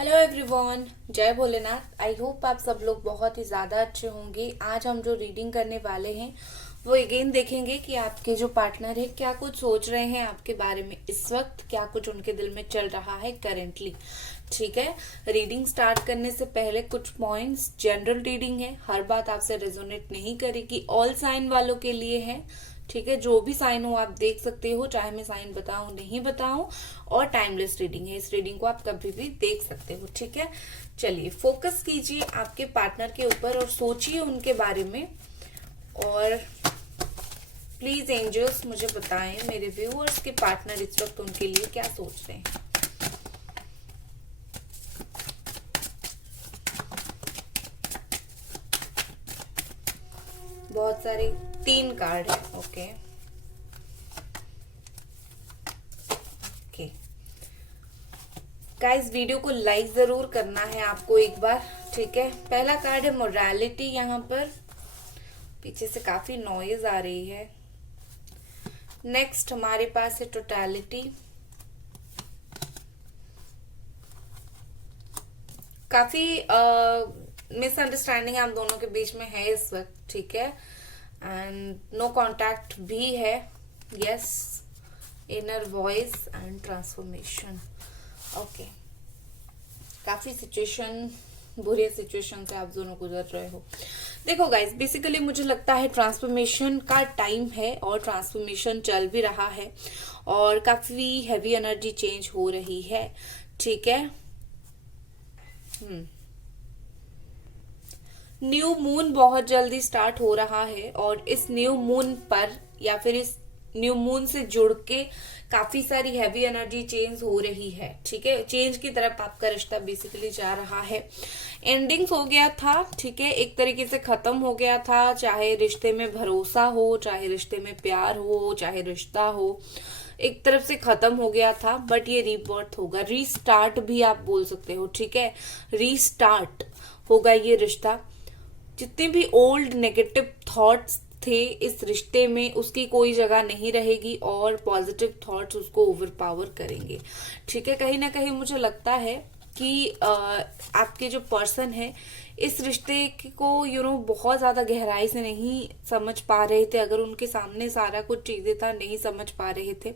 Hello everyone, जय Bholenath. I hope आप सब लोग बहुत ही ज़्यादा अच्छे होंगे। आज हम जो रीडिंग करने वाले हैं वो अगेन देखेंगे कि आपके जो पार्टनर है क्या कुछ सोच रहे हैं आपके बारे में इस वक्त, क्या कुछ उनके दिल में चल रहा है करेंटली। ठीक है, रीडिंग स्टार्ट करने से पहले कुछ पॉइंट्स, जनरल रीडिंग है, हर बात आपसे रेजोनेट नहीं करेगी, ऑल साइन वालों के लिए है। ठीक है, जो भी साइन हो आप देख सकते हो, चाहे मैं साइन बताऊं नहीं बताऊं। और टाइमलेस रीडिंग है, इस रीडिंग को आप कभी भी देख सकते हो। ठीक है, चलिए फोकस कीजिए आपके पार्टनर के ऊपर और सोचिए उनके बारे में। और प्लीज एंजल्स मुझे बताएं मेरे व्यूअर्स के पार्टनर इस वक्त उनके लिए क्या सोच रहे हैं। बहुत सारे 3 कार्ड है। ओके ओके गाइस, वीडियो को लाइक जरूर करना है आपको एक बार। ठीक है, पहला कार्ड है मोरालिटी। यहाँ पर पीछे से काफी नॉइज आ रही है। नेक्स्ट हमारे पास है टोटलिटी। काफी मिसअंडरस्टैंडिंग आप दोनों के बीच में है इस वक्त। ठीक है, एंड नो कांटेक्ट भी है। Yes, inner voice and transformation. Okay, काफी सिचुएशन, बुरी सिचुएशन से आप दोनों गुजर रहे हो। देखो गाइस, बेसिकली मुझे लगता है ट्रांसफॉर्मेशन का टाइम है और ट्रांसफॉर्मेशन चल भी रहा है और काफी हैवी एनर्जी चेंज हो रही है। ठीक है, न्यू मून बहुत जल्दी स्टार्ट हो रहा है और इस न्यू मून पर या फिर इस न्यू मून से जुड़ के काफी सारी हैवी एनर्जी चेंज हो रही है। ठीक है, चेंज की तरफ आपका रिश्ता बेसिकली जा रहा है। एंडिंग्स हो गया था, ठीक है, एक तरीके से खत्म हो गया था, चाहे रिश्ते में भरोसा हो, चाहे रिश्ते में प्यार हो, चाहे रिश्ता हो, एक तरफ से खत्म हो गया था। बट ये रीबर्थ होगा, रीस्टार्ट भी आप बोल सकते हो। ठीक है, रीस्टार्ट होगा ये रिश्ता। जितने भी ओल्ड नेगेटिव थॉट्स थे इस रिश्ते में, उसकी कोई जगह नहीं रहेगी और पॉजिटिव थॉट्स उसको ओवरपावर करेंगे। ठीक है, कहीं ना कहीं मुझे लगता है कि आपके जो पर्सन है इस रिश्ते को बहुत ज्यादा गहराई से नहीं समझ पा रहे थे। अगर उनके सामने सारा कुछ चीजें था, नहीं समझ पा रहे थे।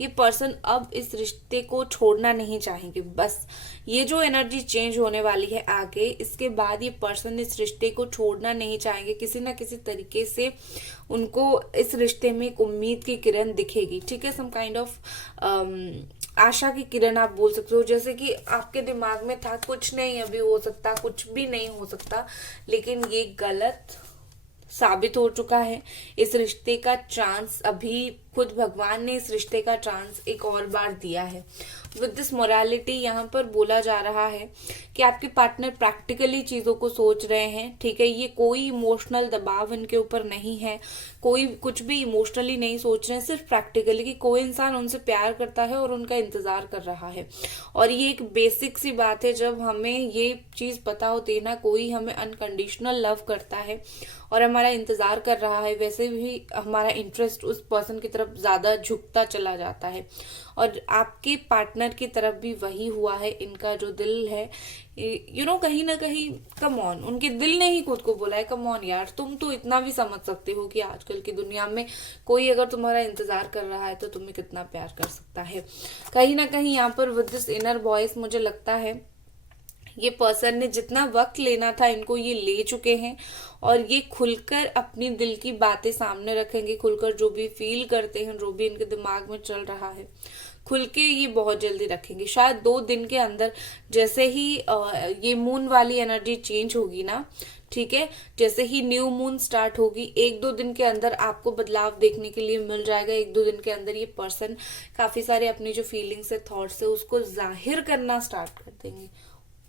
ये पर्सन अब इस रिश्ते को छोड़ना नहीं चाहेंगे। बस ये जो एनर्जी चेंज होने वाली है आगे, इसके बाद ये पर्सन इस रिश्ते को छोड़ना नहीं चाहेंगे। किसी ना किसी तरीके से उनको इस रिश्ते में एक उम्मीद की किरण दिखेगी। ठीक है, सम काइंड ऑफ आशा की किरण आप बोल सकते हो। जैसे कि आपके दिमाग में था कुछ नहीं अभी हो सकता, कुछ भी नहीं हो सकता, लेकिन ये गलत साबित हो चुका है। इस रिश्ते का चांस अभी खुद भगवान ने इस रिश्ते का चांस एक और बार दिया है। विद दिस मोरालिटी यहाँ पर बोला जा रहा है कि आपके पार्टनर प्रैक्टिकली चीजों को सोच रहे हैं। ठीक है, ये कोई इमोशनल दबाव इनके ऊपर नहीं है, कोई कुछ भी इमोशनली नहीं सोच रहे हैं, सिर्फ प्रैक्टिकली कि कोई इंसान उनसे प्यार करता है और उनका इंतजार कर रहा है। और ये एक बेसिक सी बात है, जब हमें ये चीज पता होती है ना, कोई हमें अनकंडीशनल लव करता है और हमारा इंतजार कर रहा है, वैसे भी हमारा इंटरेस्ट उस पर्सन की तरफ ज्यादा झुकता चला जाता है। और आपके पार्टनर की तरफ भी वही हुआ है। इनका जो दिल है कहीं ना कहीं, कम ऑन, उनके दिल ने ही खुद को बोला है, कम ऑन यार, तुम तो इतना भी समझ सकते हो कि आजकल की दुनिया में कोई अगर तुम्हारा इंतजार कर रहा है तो तुम्हें कितना प्यार कर सकता है। कहीं ना कहीं यहाँ पर विद दिस इनर वॉइस मुझे लगता है ये पर्सन ने जितना वक्त लेना था इनको ये ले चुके हैं और ये खुलकर अपनी दिल की बातें सामने रखेंगे, खुलकर जो भी फील करते हैं, जो भी इनके दिमाग में चल रहा है, खुल के ये बहुत जल्दी रखेंगे। शायद 2 दिन के अंदर, जैसे ही ये मून वाली एनर्जी चेंज होगी ना, ठीक है, जैसे ही न्यू मून स्टार्ट होगी, 1-2 दिन के अंदर आपको बदलाव देखने के लिए मिल जाएगा। 1-2 दिन के अंदर ये पर्सन काफी सारे अपनी जो फीलिंग्स है, थॉट्स है, उसको जाहिर करना स्टार्ट कर देंगे।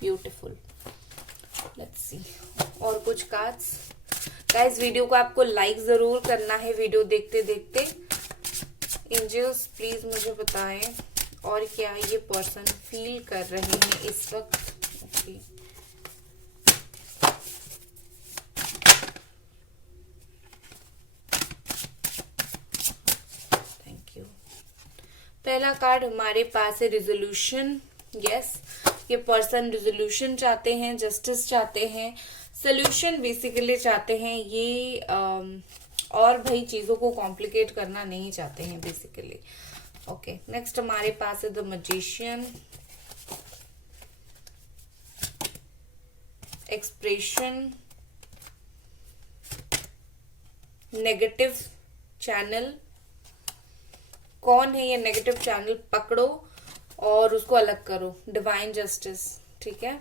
ब्यूटीफुल, लेट्स सी और कुछ कार्ड्स। गाइस, वीडियो को आपको लाइक जरूर करना है वीडियो देखते देखते। एंजल्स प्लीज मुझे बताएं और क्या ये पर्सन फील कर रहे हैं इस वक्त। Thank you. पहला कार्ड हमारे पास है रिजोल्यूशन। यस, ये पर्सन रिजोल्यूशन चाहते हैं, जस्टिस चाहते हैं, सोल्यूशन बेसिकली चाहते हैं ये, और भाई चीजों को कॉम्प्लिकेट करना नहीं चाहते हैं बेसिकली। ओके, नेक्स्ट हमारे पास है the magician, expression, negative channel. कौन है ये नेगेटिव चैनल? पकड़ो और उसको अलग करो, डिवाइन जस्टिस, ठीक है।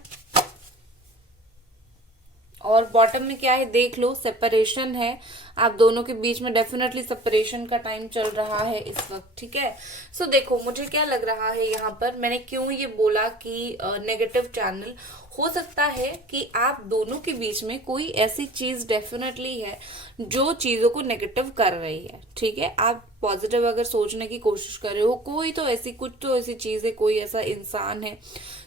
और बॉटम में क्या है देख लो, सेपरेशन है, आप दोनों के बीच में डेफिनेटली सेपरेशन का टाइम चल रहा है इस वक्त, ठीक है। सो देखो मुझे क्या लग रहा है यहाँ पर, मैंने क्यों ये बोला कि नेगेटिव चैनल, हो सकता है कि आप दोनों के बीच में कोई ऐसी चीज डेफिनेटली है जो चीजों को नेगेटिव कर रही है, ठीक है। आप पॉजिटिव अगर सोचने की कोशिश कर रहे हो, कोई तो ऐसी, कुछ तो ऐसी चीज है, कोई ऐसा इंसान है,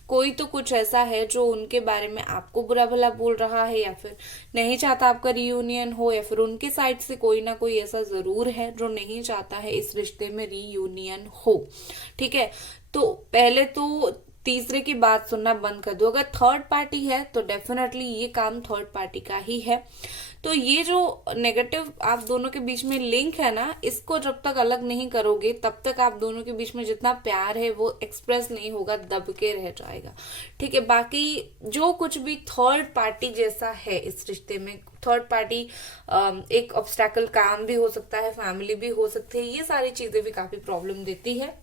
कोई तो कुछ ऐसा है जो उनके बारे में आपको बुरा भला बोल रहा है, या फिर नहीं चाहता आपका रियूनियन हो, या फिर उनके साइड से कोई ना कोई ऐसा जरूर है जो नहीं चाहता है इस रिश्ते में रियूनियन हो, ठीक है। तो पहले तो तीसरे की बात सुनना बंद कर दो। अगर थर्ड पार्टी है तो डेफिनेटली ये काम थर्ड पार्टी का ही है। तो ये जो नेगेटिव आप दोनों के बीच में लिंक है ना, इसको जब तक अलग नहीं करोगे तब तक आप दोनों के बीच में जितना प्यार है वो एक्सप्रेस नहीं होगा, दब के रह जाएगा, ठीक है। बाकी जो कुछ भी थर्ड पार्टी जैसा है इस रिश्ते में, थर्ड पार्टी एक ऑब्स्टैकल, काम भी हो सकता है, फैमिली भी हो सकती है, ये सारी चीजें भी काफी प्रॉब्लम देती है,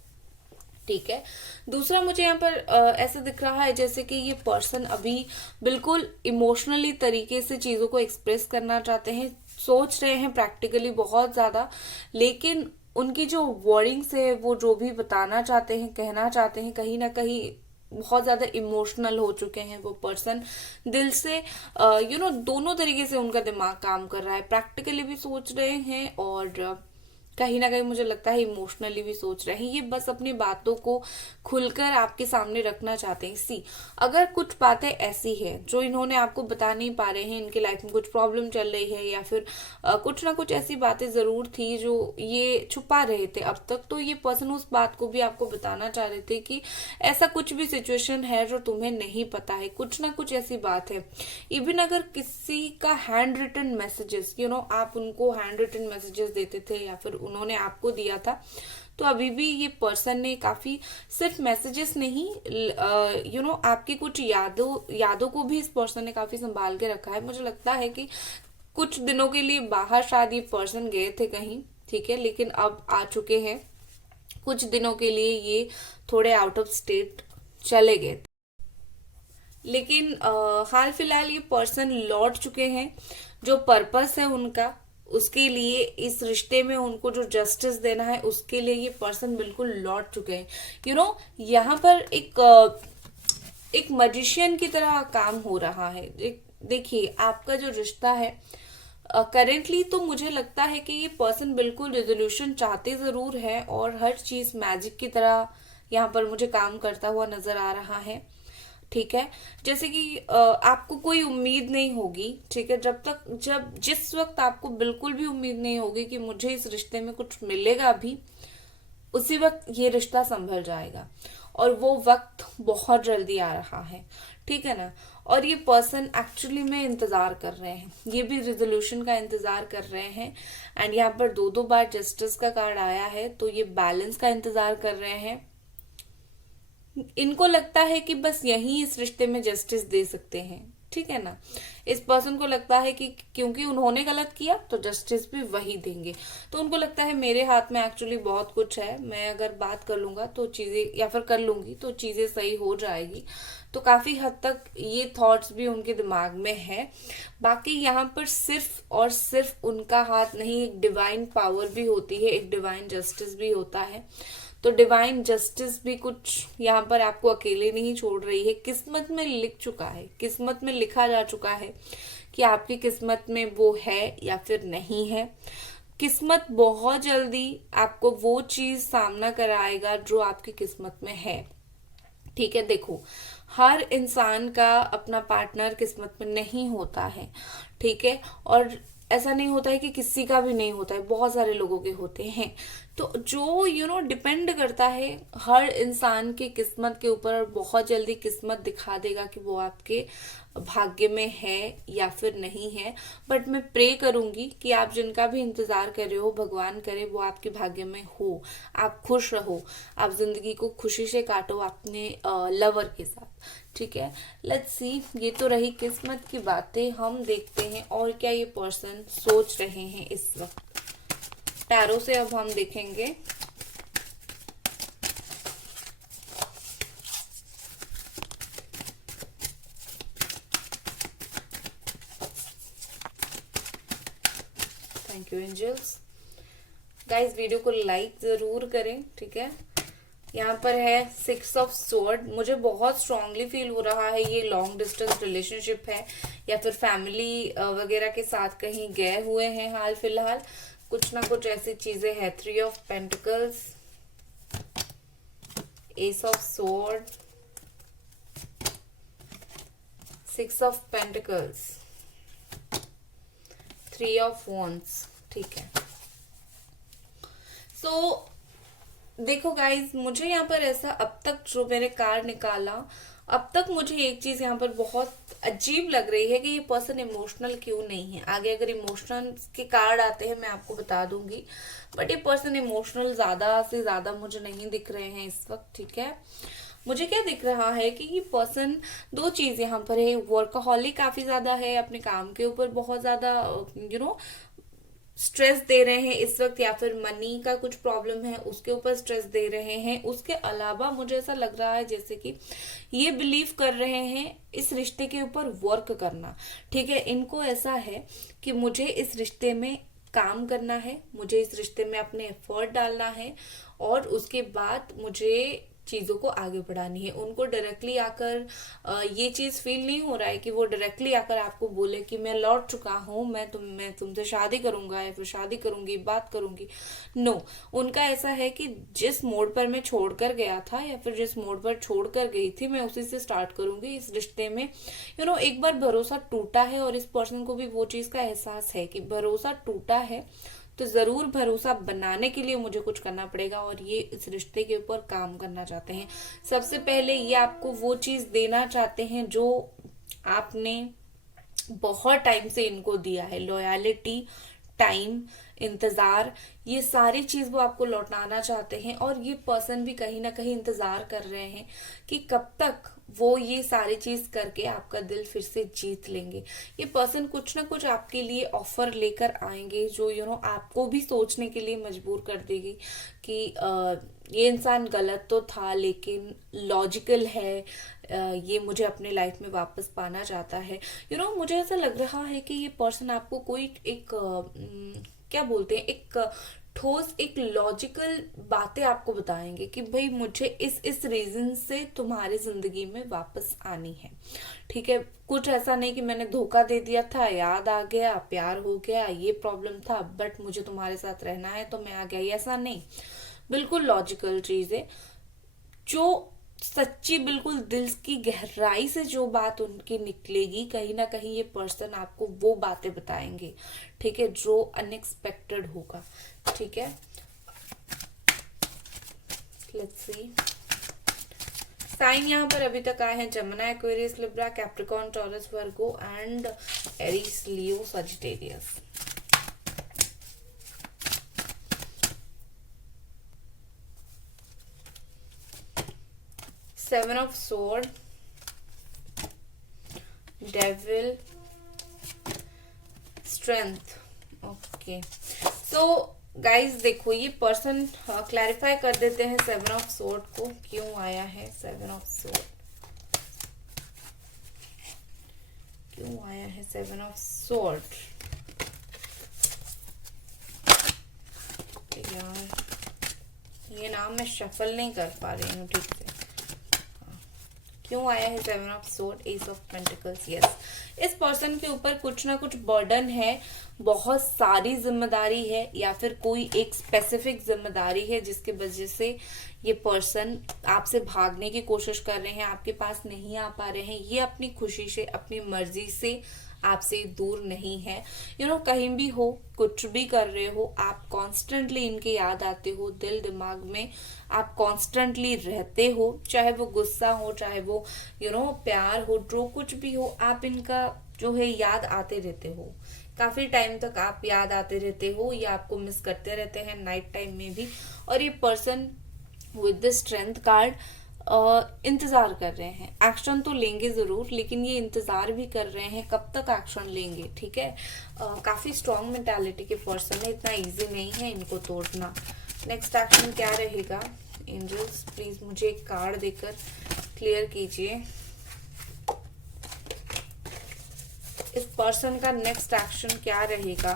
ठीक है। दूसरा मुझे यहाँ पर ऐसा दिख रहा है जैसे कि ये पर्सन अभी बिल्कुल इमोशनली तरीके से चीजों को एक्सप्रेस करना चाहते हैं, सोच रहे हैं प्रैक्टिकली बहुत ज्यादा, लेकिन उनकी जो वर्डिंग्स है, वो जो भी बताना चाहते हैं, कहना चाहते हैं, कहीं ना कहीं बहुत ज्यादा इमोशनल हो चुके हैं वो पर्सन, दिल से दोनों तरीके से उनका दिमाग काम कर रहा है, प्रैक्टिकली भी सोच रहे हैं और कहीं ना कहीं मुझे लगता है इमोशनली भी सोच रहे हैं। ये बस अपनी बातों को खुलकर आपके सामने रखना चाहते हैं। सी, अगर कुछ बातें ऐसी है जो इन्होंने आपको बता नहीं पा रहे हैं, इनके लाइफ में कुछ प्रॉब्लम चल रही है, या फिर कुछ ना कुछ ऐसी बातें जरूर थी जो ये छुपा रहे थे अब तक, तो ये पर्सन उस बात को भी आपको बताना चाह रहे थे कि ऐसा कुछ भी सिचुएशन है जो तुम्हें नहीं पता है, कुछ ना कुछ ऐसी बात है। इवन अगर किसी का हैंड रिटन मैसेजेस, आप उनको हैंड रिटन मैसेजेस देते थे या फिर उन्होंने आपको दिया था, तो अभी भी ये पर्सन ने काफी, सिर्फ मैसेजेस नहीं, आपकी कुछ यादों को भी इस पर्सन ने काफी संभाल के रखा है। मुझे लगता है कि कुछ दिनों के लिए बाहर शायद ये पर्सन गए थे कहीं, ठीक है, लेकिन अब आ चुके हैं। कुछ दिनों के लिए ये थोड़े आउट ऑफ स्टेट चले गए, लेकिन हाल फिलहाल ये पर्सन लौट चुके हैं। जो पर्पस है उनका, उसके लिए, इस रिश्ते में उनको जो जस्टिस देना है उसके लिए ये पर्सन बिल्कुल लौट चुके हैं। यहाँ पर एक मैजिशियन की तरह काम हो रहा है। देखिए आपका जो रिश्ता है करेंटली, तो मुझे लगता है कि ये पर्सन बिल्कुल रिजोल्यूशन चाहते जरूर है और हर चीज मैजिक की तरह यहाँ पर मुझे काम करता हुआ नजर आ रहा है, ठीक है। जैसे कि आपको कोई उम्मीद नहीं होगी, ठीक है, जिस वक्त आपको बिल्कुल भी उम्मीद नहीं होगी कि मुझे इस रिश्ते में कुछ मिलेगा भी, उसी वक्त ये रिश्ता संभल जाएगा और वो वक्त बहुत जल्दी आ रहा है, ठीक है ना। और ये पर्सन एक्चुअली में इंतजार कर रहे हैं, ये भी रिजोल्यूशन का इंतजार कर रहे हैं। एंड यहाँ पर दो बार जस्टिस का कार्ड आया है, तो ये बैलेंस का इंतजार कर रहे हैं। इनको लगता है कि बस यही इस रिश्ते में जस्टिस दे सकते हैं, ठीक है ना। इस पर्सन को लगता है कि क्योंकि उन्होंने गलत किया तो जस्टिस भी वही देंगे। तो उनको लगता है मेरे हाथ में एक्चुअली बहुत कुछ है, मैं अगर बात कर लूंगा तो चीजें, या फिर कर लूंगी तो चीजें सही हो जाएगी। तो काफी हद तक ये थॉट्स भी उनके दिमाग में है। बाकी यहाँ पर सिर्फ और सिर्फ उनका हाथ नहीं, एक डिवाइन पावर भी होती है, एक डिवाइन जस्टिस भी होता है। तो डिवाइन जस्टिस भी कुछ यहाँ पर आपको अकेले नहीं छोड़ रही है, किस्मत में लिख चुका है, किस्मत में लिखा जा चुका है कि आपकी किस्मत में वो है या फिर नहीं है। किस्मत बहुत जल्दी आपको वो चीज सामना कराएगा जो आपकी किस्मत में है, ठीक है। देखो हर इंसान का अपना पार्टनर किस्मत में नहीं होता है, ठीक है। और ऐसा नहीं होता है कि किसी का भी नहीं होता है, बहुत सारे लोगों के होते हैं। तो जो डिपेंड करता है हर इंसान की किस्मत के ऊपर, और बहुत जल्दी किस्मत दिखा देगा कि वो आपके भाग्य में है या फिर नहीं है। बट मैं प्रे करूंगी कि आप जिनका भी इंतजार कर रहे हो, भगवान करे वो आपके भाग्य में हो, आप खुश रहो, आप जिंदगी को खुशी से काटो अपने लवर के साथ। ठीक है, लेट्स सी। ये तो रही किस्मत की बातें। हम देखते हैं और क्या ये पर्सन सोच रहे हैं इस वक्त। टैरो से अब हम देखेंगे। Thank you angels. Guys video को लाइक जरूर करें। ठीक है, यहाँ पर है 6 ऑफ स्वॉर्ड। मुझे बहुत स्ट्रांगली फील हो रहा है ये लॉन्ग डिस्टेंस रिलेशनशिप है, या फिर फैमिली वगैरह के साथ कहीं गए हुए हैं हाल फिलहाल, कुछ ना कुछ ऐसी चीजें है। 3 of pentacles, S of sword, 6 of pentacles, 3 of wands. ठीक है, सो देखो गाइज, मुझे यहाँ पर ऐसा अब तक जो मैंने कार्ड निकाला, अब तक मुझे एक चीज यहाँ पर बहुत अजीब लग रही है कि ये पर्सन इमोशनल क्यों नहीं है। आगे अगर इमोशनल के कार्ड आते हैं मैं आपको बता दूंगी, बट ये पर्सन इमोशनल ज्यादा से ज्यादा मुझे नहीं दिख रहे हैं इस वक्त। ठीक है, मुझे क्या दिख रहा है कि ये पर्सन, दो चीज यहाँ पर है। वर्कaholic काफी ज्यादा है, अपने काम के ऊपर बहुत ज्यादा स्ट्रेस दे रहे हैं इस वक्त, या फिर मनी का कुछ प्रॉब्लम है उसके ऊपर स्ट्रेस दे रहे हैं। उसके अलावा मुझे ऐसा लग रहा है जैसे कि ये बिलीव कर रहे हैं इस रिश्ते के ऊपर वर्क करना। ठीक है, इनको ऐसा है कि मुझे इस रिश्ते में काम करना है, मुझे इस रिश्ते में अपने एफर्ट डालना है, और उसके बाद मुझे चीजों को आगे बढ़ानी है। उनको डायरेक्टली आकर ये चीज फील नहीं हो रहा है कि वो डायरेक्टली आकर आपको बोले कि मैं लौट चुका हूं, मैं तुमसे शादी करूंगा या फिर शादी करूंगी, बात करूंगी। नो, उनका ऐसा है कि जिस मोड़ पर मैं छोड़कर गया था या फिर जिस मोड़ पर छोड़कर गई थी मैं उसी से स्टार्ट करूंगी। इस रिश्ते में एक बार भरोसा टूटा है, और इस पर्सन को भी वो चीज का एहसास है कि भरोसा टूटा है, तो जरूर भरोसा बनाने के लिए मुझे कुछ करना पड़ेगा, और ये इस रिश्ते के ऊपर काम करना चाहते हैं। सबसे पहले ये आपको वो चीज देना चाहते हैं जो आपने बहुत टाइम से इनको दिया है। लॉयलिटी, टाइम, इंतजार, ये सारी चीज वो आपको लौटाना चाहते हैं। और ये पर्सन भी कहीं ना कहीं इंतजार कर रहे हैं कि कब तक वो ये सारी चीज करके आपका दिल फिर से जीत लेंगे। ये पर्सन कुछ ना कुछ आपके लिए ऑफर लेकर आएंगे जो आपको भी सोचने के लिए मजबूर कर देगी कि ये इंसान गलत तो था लेकिन लॉजिकल है, ये मुझे अपने लाइफ में वापस पाना चाहता है। मुझे ऐसा लग रहा है कि ये पर्सन आपको कोई एक क्या बोलते हैं, एक ठोस, एक लॉजिकल बातें आपको बताएंगे कि भाई मुझे इस रीजन से तुम्हारी जिंदगी में वापस आनी है। ठीक है, कुछ ऐसा नहीं कि मैंने धोखा दे दिया था, याद आ गया, प्यार हो गया, ये प्रॉब्लम था बट मुझे तुम्हारे साथ रहना है तो मैं आ गया, ऐसा नहीं। बिल्कुल लॉजिकल चीज है, जो सच्ची बिल्कुल दिल की गहराई से जो बात उनकी निकलेगी, कहीं ना कहीं ये पर्सन आपको वो बातें बताएंगे। ठीक है, जो अनएक्सपेक्टेड होगा। ठीक है, लेट्स सी। साइन यहाँ पर अभी तक आए हैं Jamuna, Aquarius, Libra, Capricorn, taurus, Virgo and Aries, Leo, Sagittarius. Seven of sword, devil, strength. Okay, so guys देखो, ये पर्सन क्लैरिफाई कर देते हैं सेवन ऑफ स्वॉर्ड को, क्यों आया है सेवन ऑफ स्वॉर्ड, क्यों आया है सेवन ऑफ स्वॉर्ड। यार ये नाम मैं शफल नहीं कर पा रही हूँ ठीक से। क्यों आया है seven of sword, S of pentacles. Yes, इस पर्सन के ऊपर कुछ ना कुछ बर्डन है, बहुत सारी जिम्मेदारी है, या फिर कोई एक स्पेसिफिक जिम्मेदारी है जिसके वजह से ये पर्सन आपसे भागने की कोशिश कर रहे हैं, आपके पास नहीं आ पा रहे हैं। ये अपनी खुशी से, अपनी मर्जी से आपसे दूर नहीं है। कहीं भी हो, कुछ भी कर रहे हो, आप कॉन्स्टेंटली इनके याद आते हो, दिल दिमाग में आप कॉन्स्टेंटली रहते हो, चाहे वो गुस्सा हो, चाहे वो प्यार हो, जो कुछ भी हो, आप इनका जो है याद आते रहते हो। काफी टाइम तक आप याद आते रहते हो या आपको मिस करते रहते हैं नाइट टाइम में भी। और ये person with the strength card इंतजार कर रहे हैं। एक्शन तो लेंगे जरूर, लेकिन ये इंतजार भी कर रहे हैं कब तक एक्शन लेंगे। ठीक है, काफी स्ट्रॉन्ग मेंटालिटी के पर्सन है, इतना इजी नहीं है इनको तोड़ना। नेक्स्ट एक्शन क्या रहेगा? एंजल्स प्लीज मुझे एक कार्ड देकर क्लियर कीजिए। इस पर्सन का नेक्स्ट एक्शन क्या रहेगा?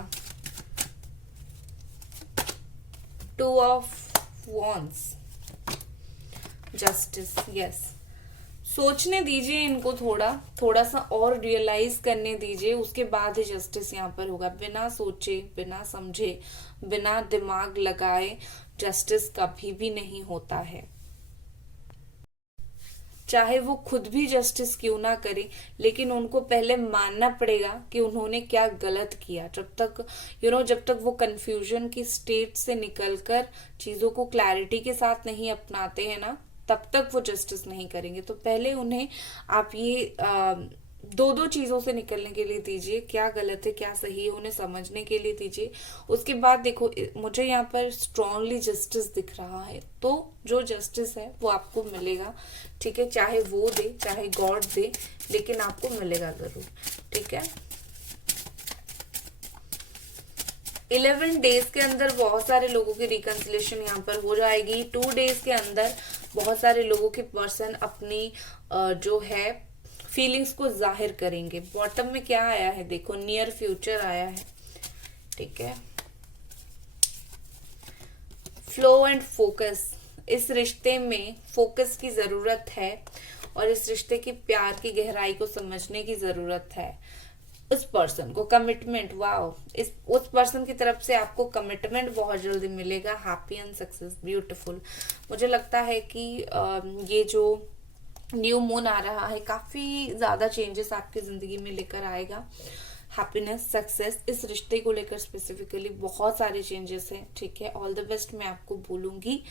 2 ऑफ वॉन्ड्स, जस्टिस। यस, सोचने दीजिए इनको, थोड़ा सा और रियलाइज करने दीजिए, उसके बाद ही जस्टिस यहाँ पर होगा। बिना सोचे, बिना समझे, बिना दिमाग लगाए जस्टिस कभी भी नहीं होता है। चाहे वो खुद भी जस्टिस क्यों ना करे, लेकिन उनको पहले मानना पड़ेगा कि उन्होंने क्या गलत किया। जब तक वो कंफ्यूजन की स्टेट से निकलकर चीजों को क्लैरिटी के साथ नहीं अपनाते हैं ना, तब तक वो जस्टिस नहीं करेंगे। तो पहले उन्हें आप ये दो चीजों से निकलने के लिए दीजिए, क्या गलत है क्या सही है उन्हें समझने के लिए दीजिए। उसके बाद देखो, मुझे यहाँ पर स्ट्रांगली जस्टिस दिख रहा है, तो जो जस्टिस है वो आपको मिलेगा। ठीक है, चाहे वो दे, चाहे गॉड दे, लेकिन आपको मिलेगा जरूर। ठीक है, 11 डेज के अंदर बहुत सारे लोगों की रिकंसिलेशन यहाँ पर हो जाएगी। 2 डेज के अंदर बहुत सारे लोगों के पर्सन अपनी जो है फीलिंग्स को जाहिर करेंगे। बॉटम में क्या आया है देखो, नियर फ्यूचर आया है। ठीक है, फ्लो एंड फोकस, इस रिश्ते में फोकस की जरूरत है और इस रिश्ते की प्यार की गहराई को समझने की जरूरत है। उस पर्सन को कमिटमेंट, वाओ, उस पर्सन की तरफ से आपको कमिटमेंट बहुत जल्दी मिलेगा। Happy and success, beautiful. मुझे लगता है कि ये जो न्यू मून आ रहा है काफी ज्यादा चेंजेस आपकी जिंदगी में लेकर आएगा। हैप्पीनेस, सक्सेस, इस रिश्ते को लेकर स्पेसिफिकली बहुत सारे चेंजेस हैं। ठीक है, ऑल द बेस्ट मैं आपको बोलूंगी।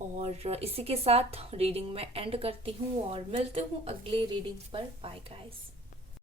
और इसी के साथ रीडिंग में एंड करती हूँ और मिलते हूँ अगले रीडिंग पर। Bye guys.